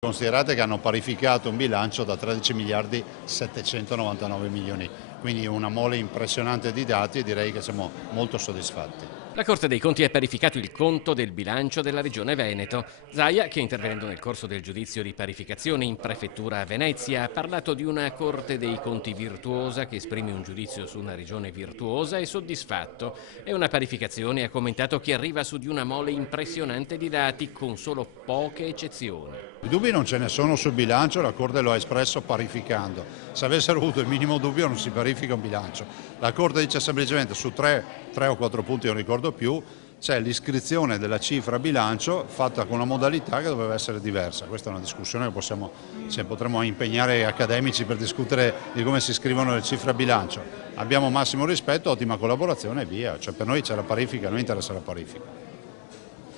Considerate che hanno parificato un bilancio da 13 miliardi 799 milioni, quindi una mole impressionante di dati e direi che siamo molto soddisfatti. La Corte dei Conti ha parificato il conto del bilancio della Regione Veneto. Zaia, che intervenendo nel corso del giudizio di parificazione in prefettura a Venezia, ha parlato di una Corte dei Conti virtuosa che esprime un giudizio su una regione virtuosa e soddisfatto. È una parificazione, ha commentato, che arriva su di una mole impressionante di dati con solo poche eccezioni. I dubbi non ce ne sono sul bilancio, la Corte lo ha espresso parificando. Se avessero avuto il minimo dubbio non si parifica un bilancio. La Corte dice semplicemente su tre o quattro punti, non ricordo più, c'è l'iscrizione della cifra bilancio fatta con una modalità che doveva essere diversa. Questa è una discussione che potremmo impegnare accademici per discutere di come si scrivono le cifre a bilancio. Abbiamo massimo rispetto, ottima collaborazione e via. Cioè per noi c'è la parifica, a noi interessa la parifica.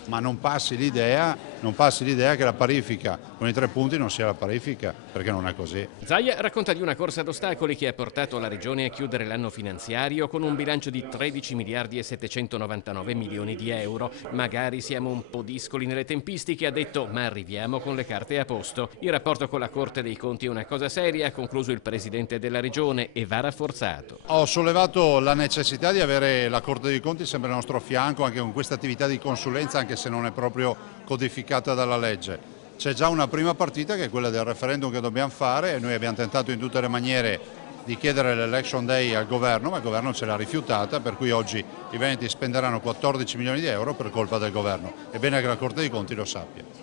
Ma non passi l'idea che la parifica con i 3 punti non sia la parifica, perché non è così. Zaia racconta di una corsa ad ostacoli che ha portato la Regione a chiudere l'anno finanziario con un bilancio di 13 miliardi e 799 milioni di euro. Magari siamo un po' discoli nelle tempistiche, ha detto, ma arriviamo con le carte a posto. Il rapporto con la Corte dei Conti è una cosa seria, ha concluso il Presidente della Regione, e va rafforzato. Ho sollevato la necessità di avere la Corte dei Conti sempre al nostro fianco anche con questa attività di consulenza, anche se non è proprio codificata dalla legge. C'è già una prima partita che è quella del referendum che dobbiamo fare e noi abbiamo tentato in tutte le maniere di chiedere l'election day al governo, ma il governo ce l'ha rifiutata, per cui oggi i veneti spenderanno 14 milioni di euro per colpa del governo. È bene che la Corte dei Conti lo sappia.